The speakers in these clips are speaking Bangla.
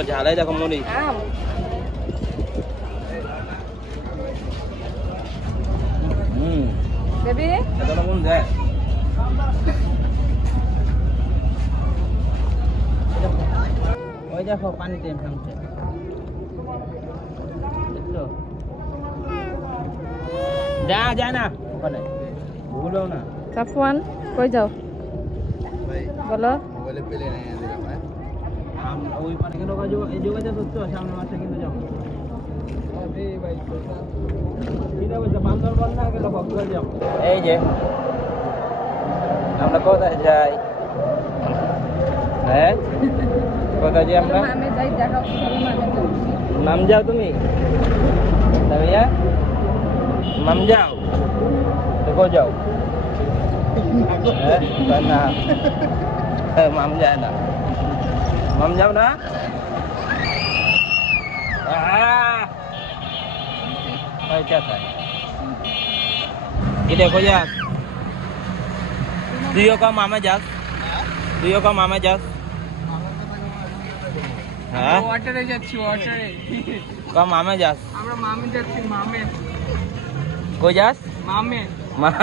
দেখো ঝালাই দেখো মরিচ আম। হুম। বেবি এটা কোন দেখ ওই দেখো পানিতে নামছে যা যায় না ওখানে। ভুলো না। সাফওয়ান কই যাও? বলো। আম- ওই পানি কেন যোগাযোগ এই যোগাযোগ করছ সামনে মাসে কিন্তু যাব এই যে আমরা কোথায় যাই হ্যাঁ কোথায় যাই আমরা আমি যাই দেখাও আমি নাম যাও তুমি তা भैया নাম যাও তো কো যাও হ্যাঁ তাই না হ্যাঁ, মাম যায় না মাম যাও না আহ! ওই क्या था ये देखो यार তুইও কা মামা যাস তুইও কা মামা যাস হ্যাঁ ওয়াটারে যাচ্ছি ওয়াটারে কা মামা যাস আমরা মামে যাচ্ছি মামে কই যাস মামে মাম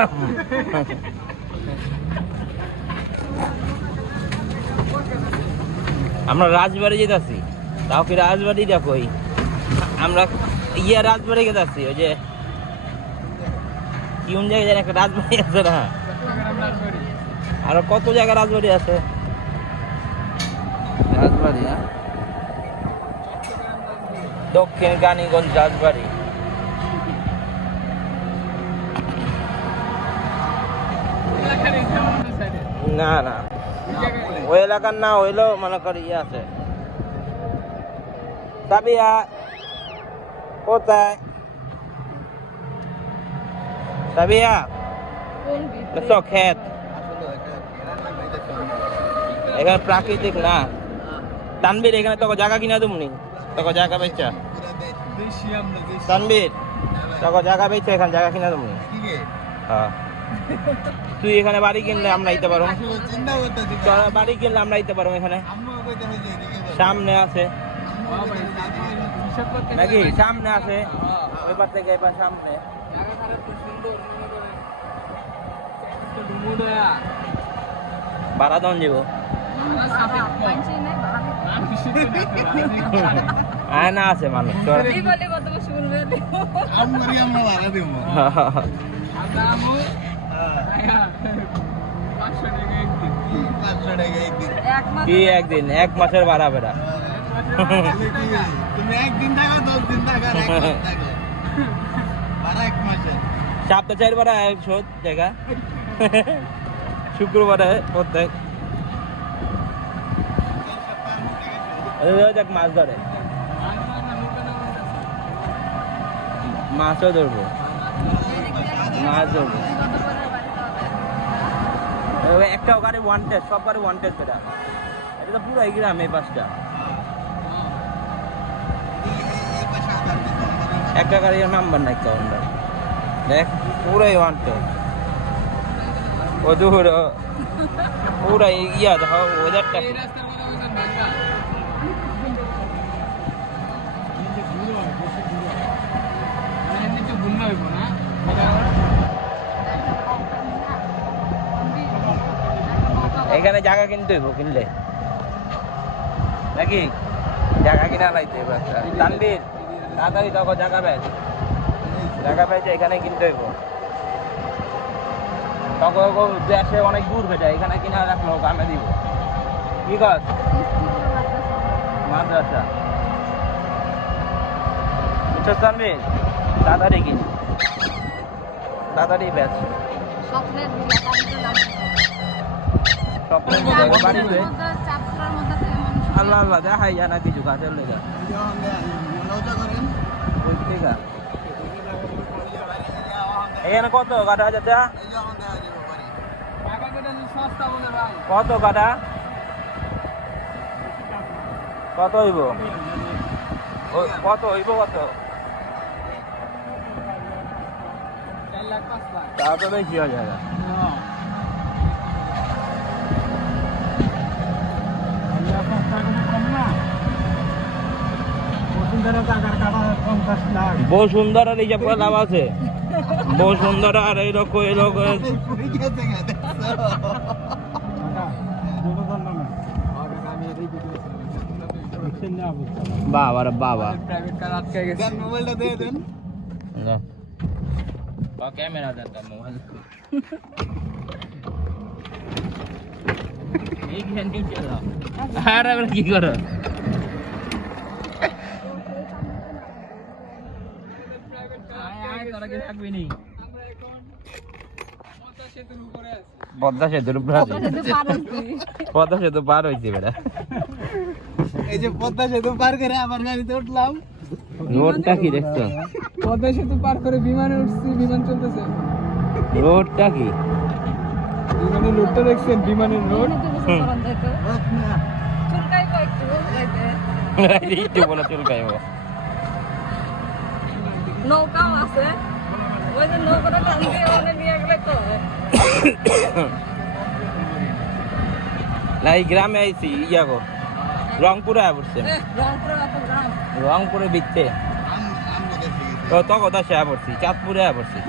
আমরা রাজবাড়ি যেতে যেতেছি। তাও কি রাজবাড়ি দেখো আমরা ইয়ে রাজবাড়ি গেতেছি, ওই যে কোন জায়গায় যেন একটা রাজবাড়ি আছে না? আর কত জায়গা রাজবাড়ি আছে? রাজবাড়ি হ্যাঁ? দক্ষিণ কানীগঞ্জ রাজবাড়ি। না না। ওই এলাকার না হইল মনে করি ইয়ে আছে। তাবিয়া কোথায়? তাবিয়া দেখো ক্ষেত। এখানে প্রাকৃতিক না। তানবীর এখানে তোকে জায়গা কিনা তুমি তোকে জায়গা বেচা। তানবীর তোকে জায়গা বেচা এখানে জায়গা কিনা তুমি হ্যাঁ। তুই এখানে বাড়ি কিনলে আমরা দিতে পারো। বাড়ি কিনলে আমরা দিতে পারো এখানে। সামনে আছে। নাকি? সামনে আছে। ওই পার থেকে এবার সামনে। ভাড়া দন যাব। আয় না আছে মানুষ কি একদিন? এক মাসের ভাড়া বেড়া। সপ্তাহ শোধ জায়গা শুক্রবারে প্রত্যেক মাছ ধরে। মাছও ধরবো। মাছ ধরবো। ওই একটা গাড়ি ওয়ান টেস্ট সব গাড়ি ওয়ান টেস্ট এটা এটা তো পুরো এই গ্রাম এই পাশটা একটা গাড়ির নাম্বার নাই কাউন্টার দেখ, পুরাই ওয়ান টেস্ট ও দূর পুরাই ইয়া দেখো ওয়েদারটা এখানে জায়গা কিনতে হইব, কিনলে। নাকি? জায়গা কিনা লাইতে একটা তাড়াতাড়ি তখন জায়গা বেচ জায়গা বেচে এখানে কিনতে হইব। তখন অনেক দূর এখানে দিব। তানবীর তাড়াতাড়ি স্বপ্নের স্বপ্নের জায়গা বাড়িতে। আল্লাহ আল্লাহ দেখাই যা না কিছু গাছের লেগা এখানে কত কাটা চাচা কত কাটা কত হইব? কত হইব কত? তা তো বেশি হয়ে যায় বহু সুন্দর আর এই যে লাভ আছে। বহু সুন্দর আর এইরকম এইরকম বাবা। রে বাবা গেছে। মোবাইলটা দিয়ে দেন ক্যামেরা দেন মোবাইল। আর আবার কি করো? পদ্মা সেতুর উপরে আছি। পদ্মা সেতুর উপরে আছে পদ্মা সেতু পার হয়েছে বেটা। এই যে পদ্মা সেতু পার করে আবার গাড়িতে উঠলাম। রোডটা কি দেখছ? পদ্মা সেতু পার করে বিমানে উঠছি বিমান চলতেছে। রোডটা কি? বিমানের রোডটা দেখছেন বিমানের রোড একটু বলে চুলকাইব নৌকাও আছে। ওই যে নৌকাটা টান দিয়ে ওখানে নিয়ে গেলে তো না এই গ্রামে আইছি ইয়া গো রংপুরে আয় পড়ছে রংপুরে বিচ্ছে। কথা সে আয় পড়ছি চাঁদপুরে আয় পড়ছি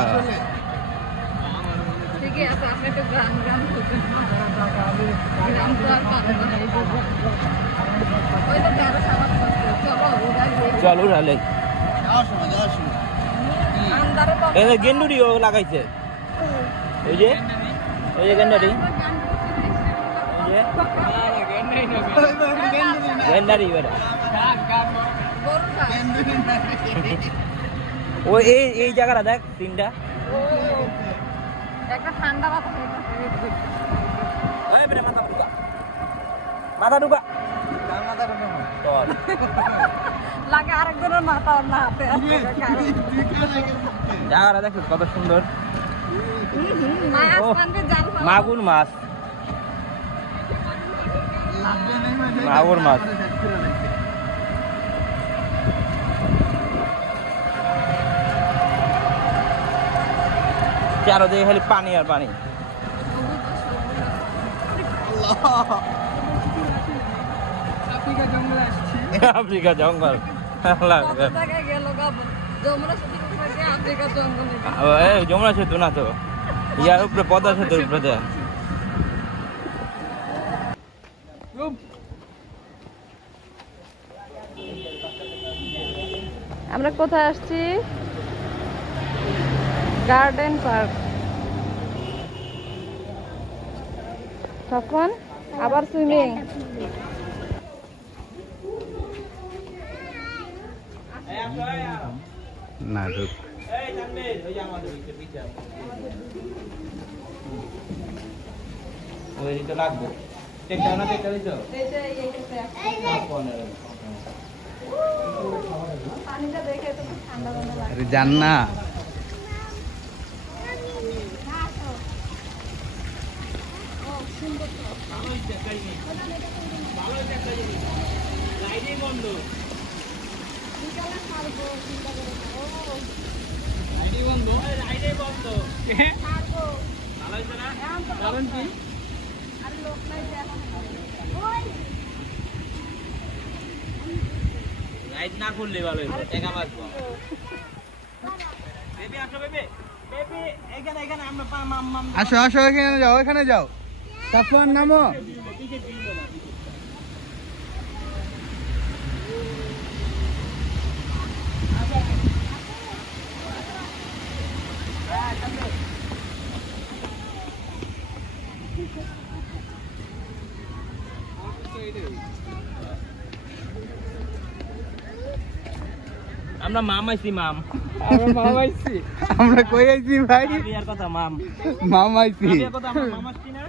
আসলে ঠিকই আছে আপনি তো গ্রাম গ্রাম গ্রাম আর না। ওই চলো। চল উড়ালে। এই যে গেন্ডুরিও লাগাইছে। ওই যে ওই যে গেন্ডারি। গেন্ডারি বেটা। ওই এই এই জায়গাটা দেখ তিনটা। ও ঠান্ডা মাথা ঢুকা। মাথা ঢুকা? লাগে আরেকজনের মাথা না হাতে। জায়গাটা দেখ কত সুন্দর। মাগুর মাছ। মাগুর মাছ। চারোদিকে খালি পানি আর পানি। আফ্রিকা জঙ্গলে যমুনা সেতু না তো। ইয়ার উপরে পদ্মা সেতুর উপরে। আমরা কোথায় আসছি? গার্ডেন পার্ক তখন আবার সুইমিং না ঢুক ওই দিকে লাগবে। টেকটা না টেকটা দিছো পানিটা দেখে তো ঠান্ডা ঠান্ডা লাগে জান না কারণ কি রাইড না করলে ভালো হইব টাকা বাঁচবো বেবি আসো বেবি বেবি এখানে এখানে আমরা পা- মাম মাম আসো আসো এখানে যাও এখানে যাও। তারপর নামো। আমরা মাম আইছি মাম। আমরা মা পাইছি আমরা কই আইছি ভাই? বিয়ার কথা মাম। মাম আইছি। বিয়ার কথা আমরা মাম আসছি না।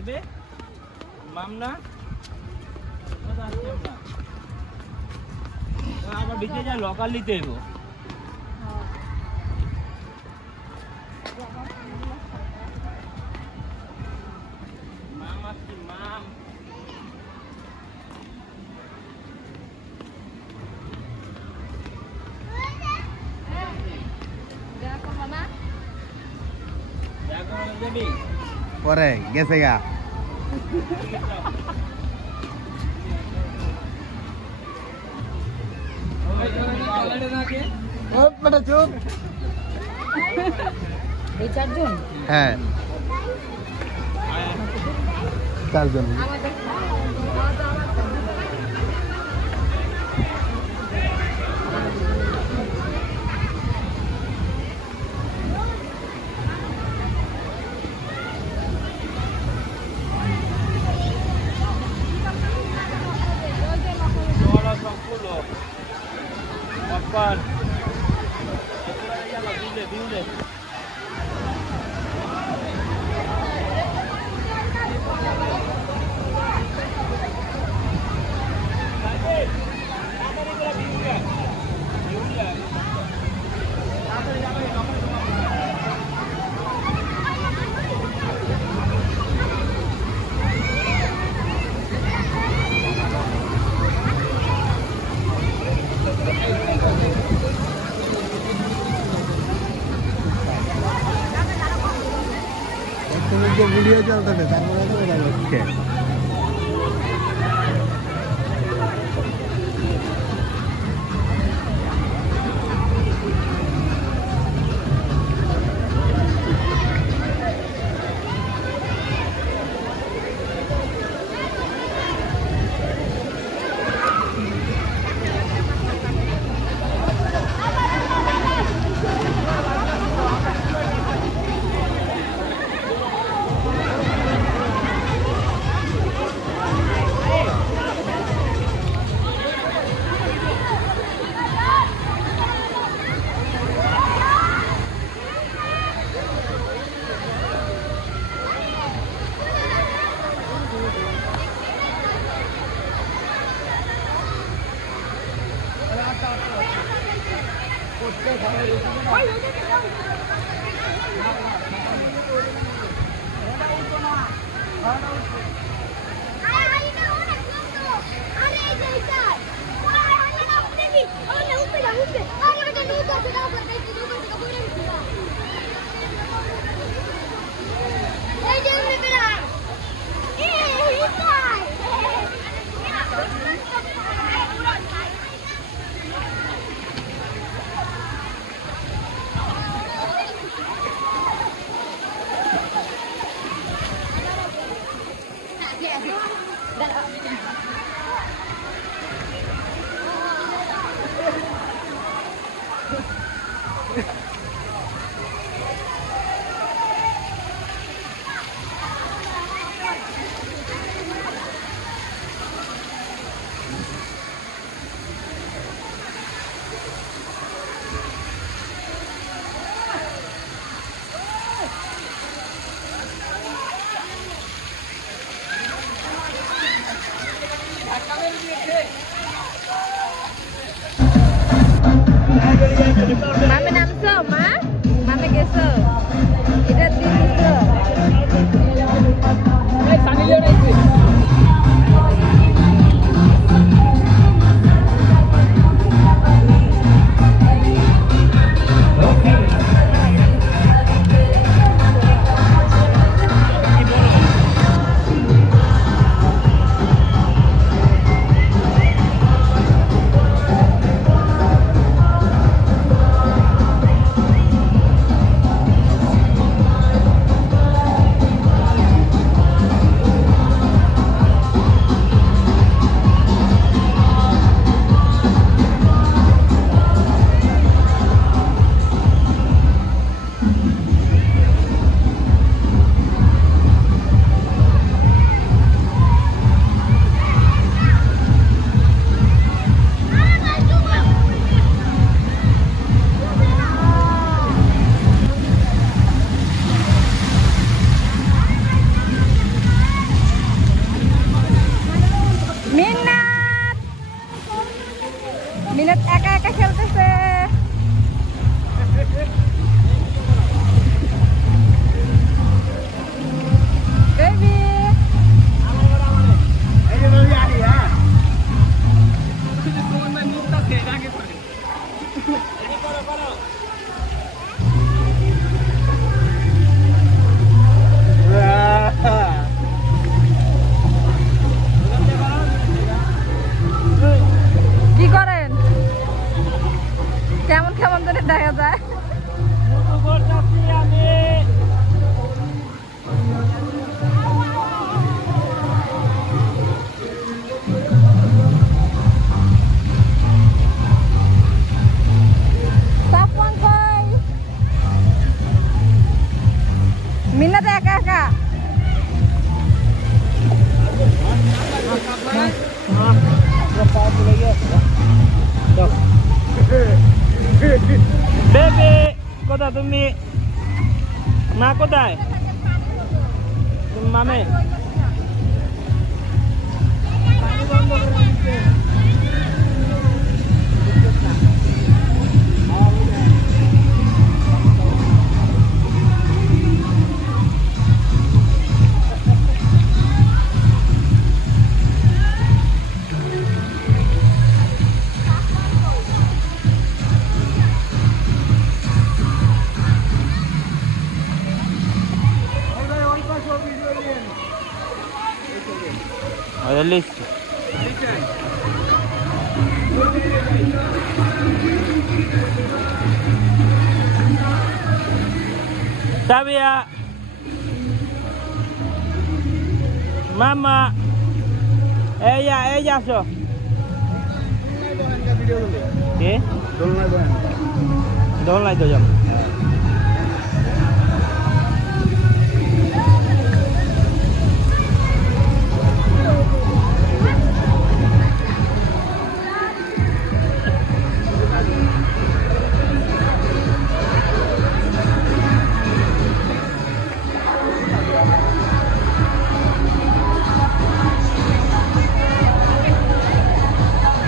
এবে মাম না? আবার বিচে যা লোকাল নিতে হইব পরে গেছে গা চুপ হ্যাঁ চারজন আবার വീഡിയോ ചേർത്തിട്ടുണ്ട് ഓക്കെ.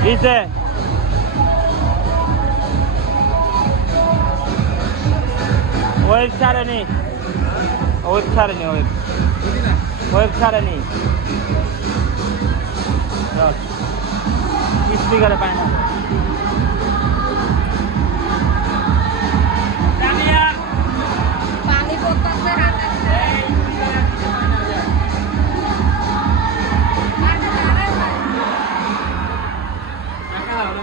Dice. ওয়েব ছাড়েনি। ওয়েব ছাড়েনি ওয়েব। ওয়েব ছাড়েনি। স্পিকারে পায় না।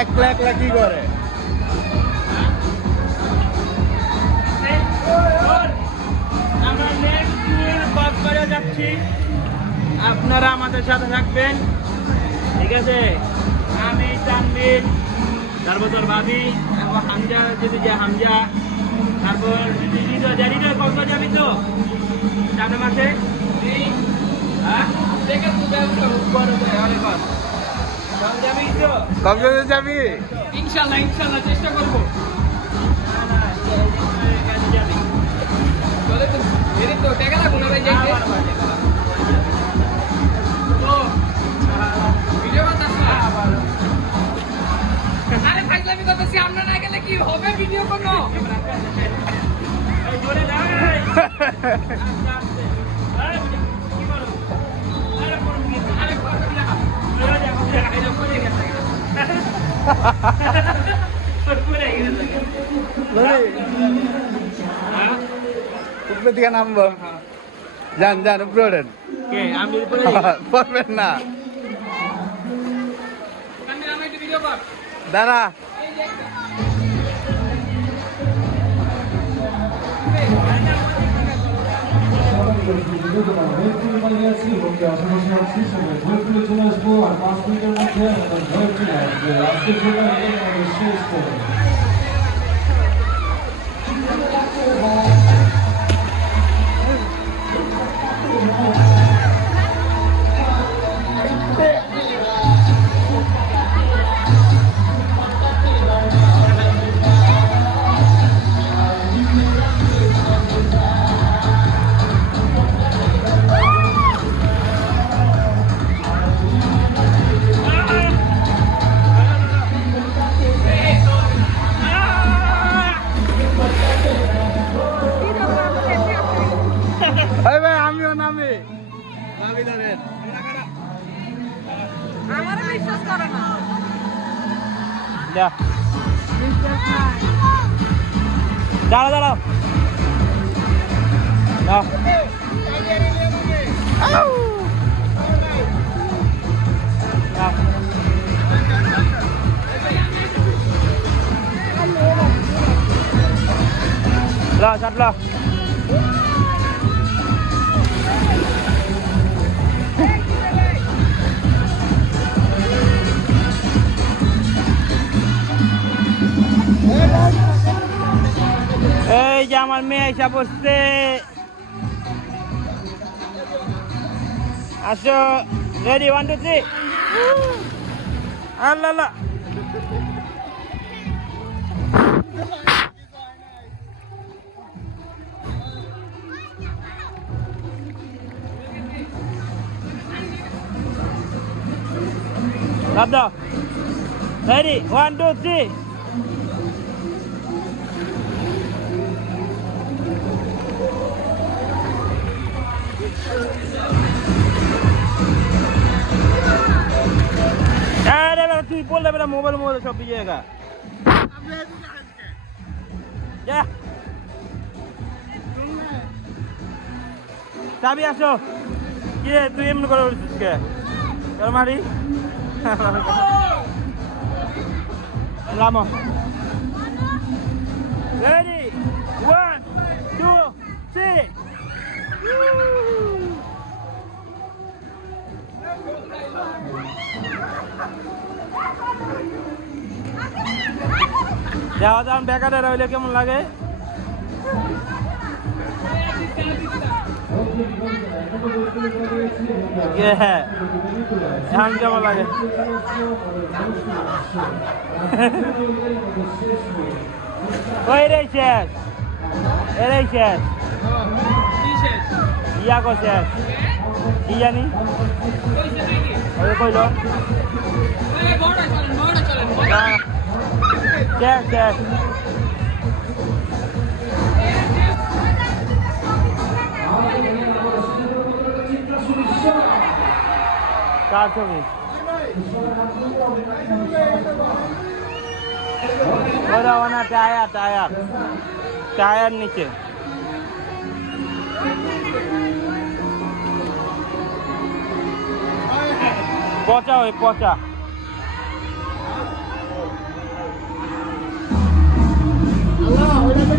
একলা একলা কি করে? যাচ্ছি আপনারা আমাদের সাথে থাকবেন। ঠিক আছে? আমি তানবির তারপর তোর ভাবি এবং হামজা, যদি যায় হামজা, তারপর যা হৃদয় কক্সবাজার যাবি তো, সামনে মাসে হ্যাঁ? কক্সবাজার যাবি? ইনশাল্লাহ ইনশাল্লাহ চেষ্টা করব। আরে ফাইজলামি করতেছি আমরা না গেলে কি হবে ভিডিও কোনো? আরে দেখো এটা পড়ে গেছে পড়ে গেছে হ্যাঁ উপরে দিকে নামবো যান যান উপরে ওঠেন কে আমি উপরে পারবেন না আমি আমি একটু ভিডিও কর দাঁড়া আশেপাশে আছি সবাই ঘুরে ফিরে চলে আসব আর পাঁচ মিনিটের মধ্যে আমাদের ঘরে চলে আসবে শেষ করে chưa? Ra đâu ra đâu đâu Lo, sắt lo. যে আমার মেয়ে এসে বসছে আসো ready one two three Allah Allah লাভ দাও রেডি ওয়ান তুই বললে বেটা মোবাইল মোবাইল সব দিয়ে গা চাবি, আসো। কি, তুই এমনি করে উঠছিস কে? তোর মারি? লামো। রেডি? যাওয়া যান বেকারে রইলে কেমন লাগে? হ্যাঁ এখন কেমন লাগে? ওই রে শেষ এরে শেষ। ইয়া কো শেষ। কি জানি? কইল। শেষ শেষ কার ছবি ওরা ওনা টায়ার টায়ার টায়ার নিচে পচা ওই পচা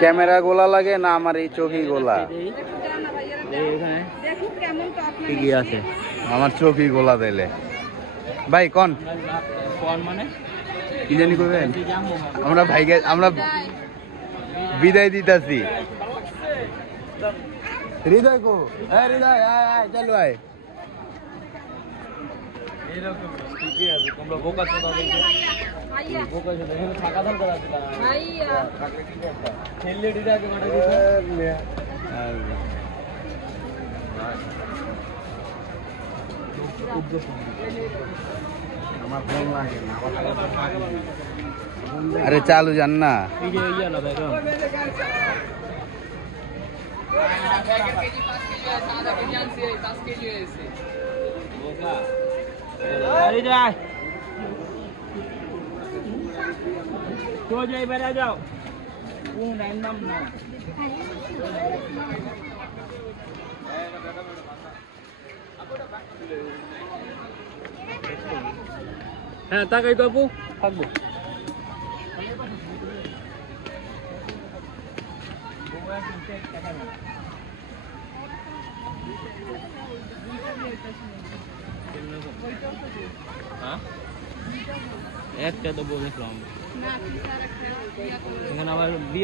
ক্যামেরা গোলা লাগে না আমার এই চোখই গোলা। ঠিকই আছে। আমার চোখই গোলা দিলে ভাই, কন? মানে কি জানি করবেন আমরা ভাইকে, আমরা বিদায় দিতাছি। হৃদয় কো? হ্যাঁ হৃদয় চল ভাই। এরকম ঠিকই আছে তোমরা বোকা চোদা দেখে ভাইয়া বোকা চোদা এখানে থাকা দরকার আছে না ভাইয়া থাকলে কি করতে খেললে ডিটাকে মাঠে দিতে আরে চালু যান না এই যে ইয়া না বেগম কেজি 5 কেজি আছে আধা কেজি আনছি 5 কেজি হয়েছে বোকা আরে যাই সোজা বেড়ে যাও কোন টাইম নাম না হ্যাঁ তাকাই তো আপু থাকব হ্যাঁ একটা তো বলেছিলাম না কি স্যার একটা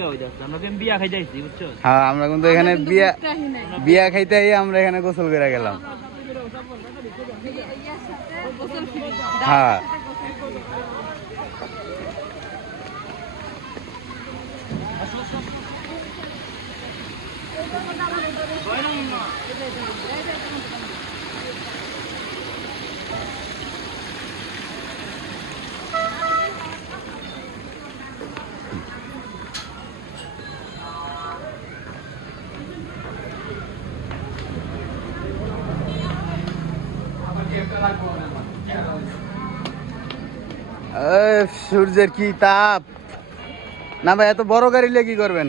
হয়ে যাচ্ছে। আমরা বিয়া খাই যাইছি বুঝছ? হ্যাঁ আমরা কিন্তু এখানে বিয়া বিয়া খাইতে আমরা এখানে গোসল করে গেলাম। গোসল সূর্যের কি তাপ? না ভাই এত বড় গাড়ি নিয়ে কি করবেন?